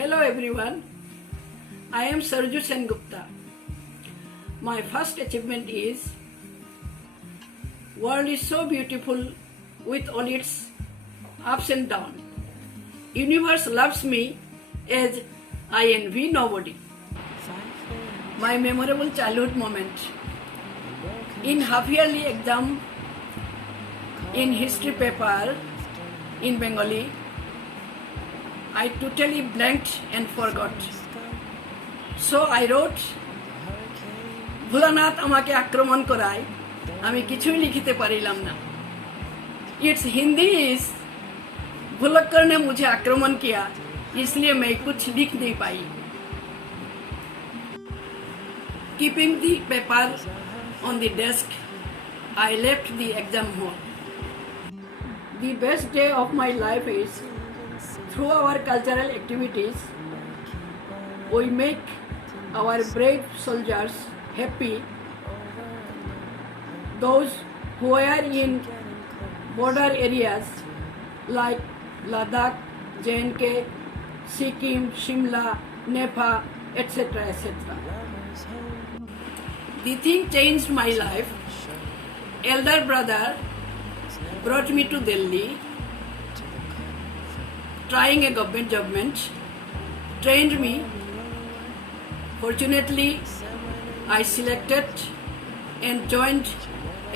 Hello everyone, I am Sarju Sengupta. My first achievement is world is so beautiful with all its ups and downs. Universe loves me as I envy nobody. My memorable childhood moment in half yearly exam in history paper in Bengali, I totally blanked and forgot. So I wrote, Bholanath আমাকে আক্রমণ করায় আমি কিছুই লিখতে পারিলাম না। Its Hindi is भुलक्कर ने मुझे आक्रमण किया इसलिए मैं कुछ लिख नहीं पाई। Keeping the paper on the desk, I left the exam hall. The best day of my life is through our cultural activities, we make our brave soldiers happy. Those who are in border areas like Ladakh, JNK, Sikkim, Shimla, Nepal, etc. etc. The thing changed my life. Elder brother brought me to Delhi, trying a government, trained me. Fortunately, I selected and joined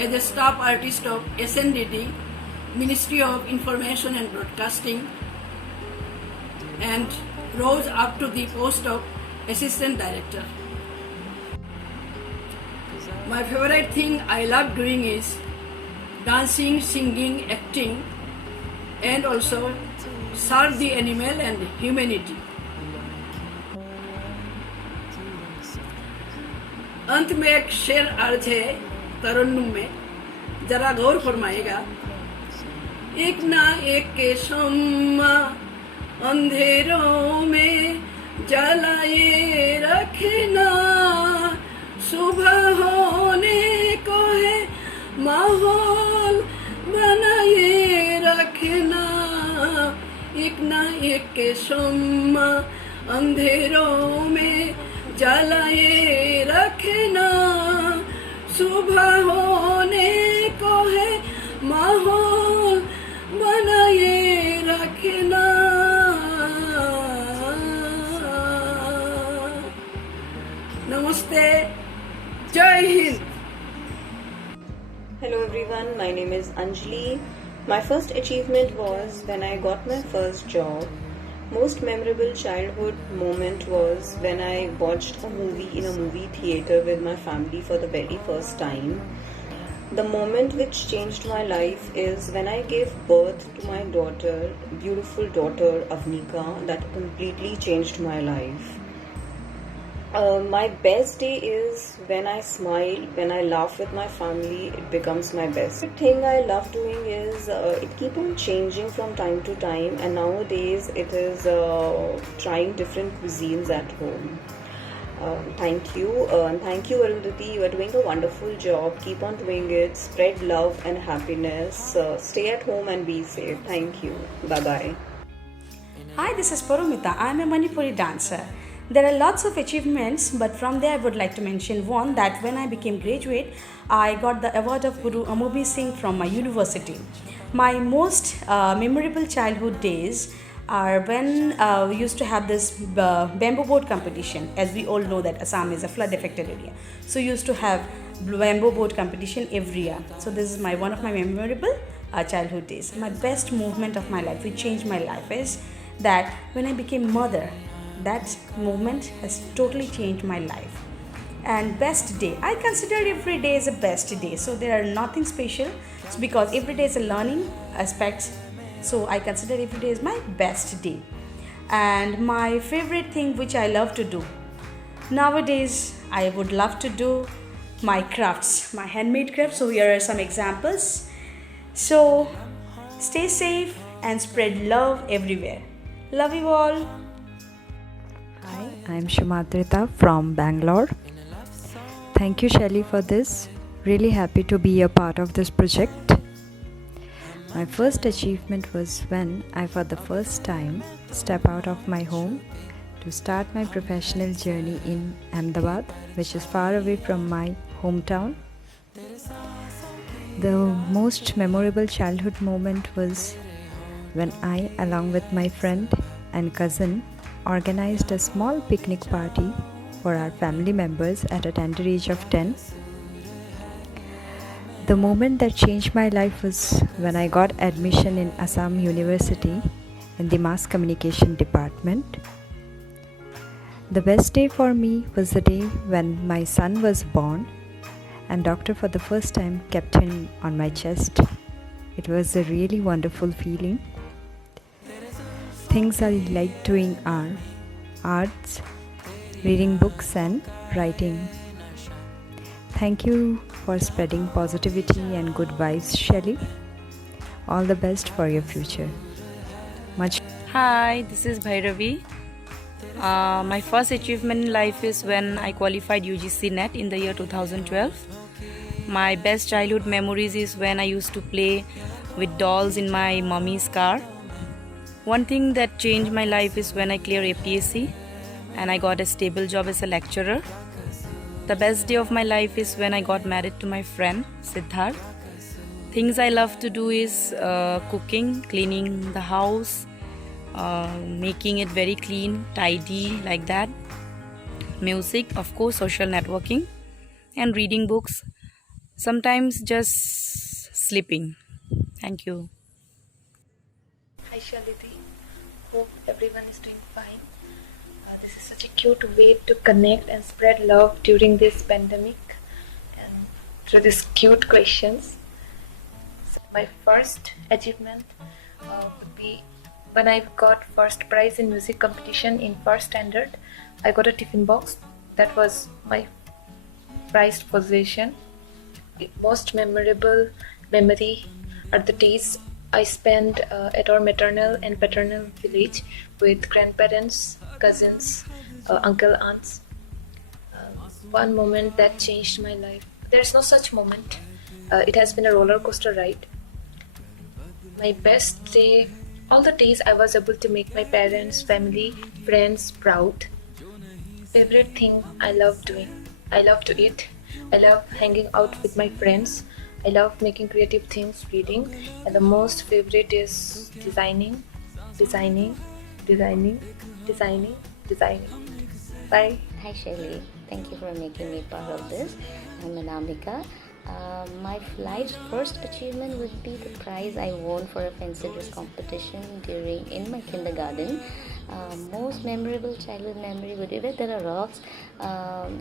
as a staff artist of SNDD, Ministry of Information and Broadcasting, and rose up to the post of Assistant Director. My favorite thing I love doing is dancing, singing, acting, and also serve the animal and humanity. अंत में एक शेर अर्ज है तरन्नुम में, जरा गौर फरमाएगा। एक ना एक के शम्मा अंधेरों में जलाए रखना, सुबह होने को है माहौल बनाए रखना। एक ना एक के शम्मा अंधेरों में जलाए रखना, सुबह होने को है माहौल बनाए रखना। नमस्ते, जय Hind. Hello everyone, my name is Anjali. My first achievement was when I got my first job. Most memorable childhood moment was when I watched a movie in a movie theater with my family for the very first time. The moment which changed my life is when I gave birth to my daughter, beautiful daughter Avnika, that completely changed my life. My best day is when I smile, when I laugh with my family, it becomes my best. The thing I love doing is it keeps on changing from time to time, and nowadays it is trying different cuisines at home. Thank you, and thank you Arundhati, you are doing a wonderful job. Keep on doing it, spread love and happiness, stay at home and be safe. Thank you, bye bye. Hi, this is Paromita. I am a Manipuri dancer. There are lots of achievements, but from there I would like to mention one, that when I became graduate, I got the award of Guru Amobi Singh from my university. My most memorable childhood days are when we used to have this bamboo boat competition. As we all know that Assam is a flood affected area, so we used to have bamboo boat competition every year. So this is one of my memorable childhood days. My best movement of my life, which changed my life, is that when I became mother. That moment has totally changed my life. And best day, I consider every day as a best day. So there are nothing special, it's because every day is a learning aspect. So I consider every day as my best day. And my favorite thing which I love to do nowadays, I would love to do my crafts, my handmade crafts. So here are some examples. So stay safe and spread love everywhere. Love you all. Hi, I'm Shumadrita from Bangalore. Thank you, Shelly, for this. Really happy to be a part of this project. My first achievement was when I, for the first time, step out of my home to start my professional journey in Ahmedabad, which is far away from my hometown. The most memorable childhood moment was when I, along with my friend and cousin, organized a small picnic party for our family members at a tender age of 10. The moment that changed my life was when I got admission in Assam University in the Mass Communication Department. The best day for me was the day when my son was born and doctor for the first time kept him on my chest. It was a really wonderful feeling. Things I like doing are arts, reading books and writing. Thank you for spreading positivity and good vibes, Shelly. All the best for your future. Much. Hi, this is Bhairavi. My first achievement in life is when I qualified UGC NET in the year 2012. My best childhood memories is when I used to play with dolls in my mommy's car. One thing that changed my life is when I cleared APSC and I got a stable job as a lecturer. The best day of my life is when I got married to my friend Siddharth. Things I love to do is cooking, cleaning the house, making it very clean, tidy like that. Music, of course, social networking, and reading books. Sometimes just sleeping. Thank you. Hi Shalidhi, hope everyone is doing fine. This is such a cute way to connect and spread love during this pandemic and through these cute questions. So my first achievement would be when I got first prize in music competition in first standard. I got a tiffin box. That was my prized possession. The most memorable memory are the days I spent at our maternal and paternal village with grandparents, cousins, uncle, aunts. One moment that changed my life. There's no such moment. It has been a roller coaster ride. My best day, all the days I was able to make my parents, family, friends proud. Favorite thing I love doing. I love to eat. I love hanging out with my friends. I love making creative things, reading, and the most favorite is designing. Bye. Hi Shelly, thank you for making me part of this. I'm Anamika. My life's first achievement would be the prize I won for a fancy dress competition in my kindergarten. Most memorable childhood memory would be where there are rocks.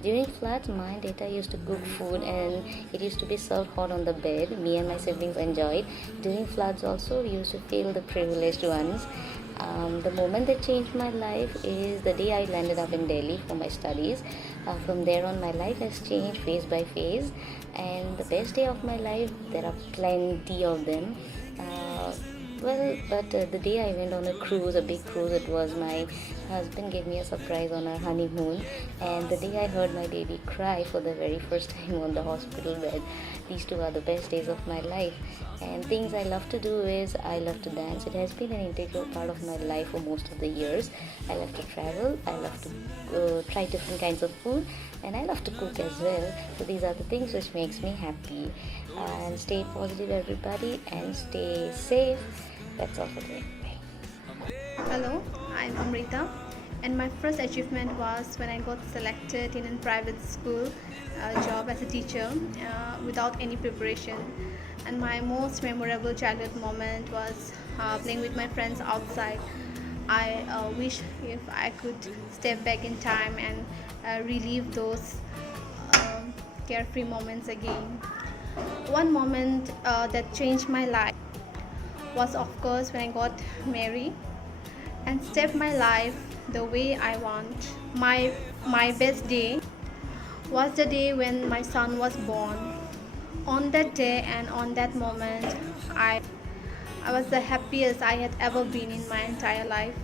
During floods, my data used to cook food and it used to be served hot on the bed. Me and my siblings enjoyed. During floods also, we used to feel the privileged ones. The moment that changed my life is the day I landed up in Delhi for my studies. From there on, my life has changed phase by phase, and the best day of my life, there are plenty of them. The day I went on a cruise, a big cruise, it was my husband gave me a surprise on our honeymoon, and the day I heard my baby cry for the very first time on the hospital bed. These two are the best days of my life. And things I love to do is I love to dance. It has been an integral part of my life for most of the years. I love to travel. I love to try different kinds of food, and I love to cook as well. So these are the things which makes me happy. And stay positive, everybody, and stay safe. That's all for today. Bye. Hello, I'm Amrita, and my first achievement was when I got selected in a private school job as a teacher without any preparation. And my most memorable childhood moment was playing with my friends outside. I wish if I could step back in time and relive those carefree moments again. One moment that changed my life was, of course, when I got married and stepped my life the way I want. My best day was the day when my son was born. On that day and on that moment, I was the happiest I had ever been in my entire life.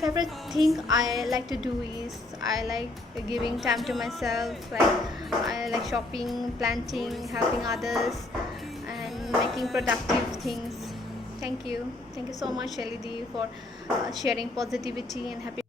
Favorite thing I like to do is I like giving time to myself. I like shopping, planting, helping others, and making productive things. Thank you so much, Shelly, for sharing positivity and happy.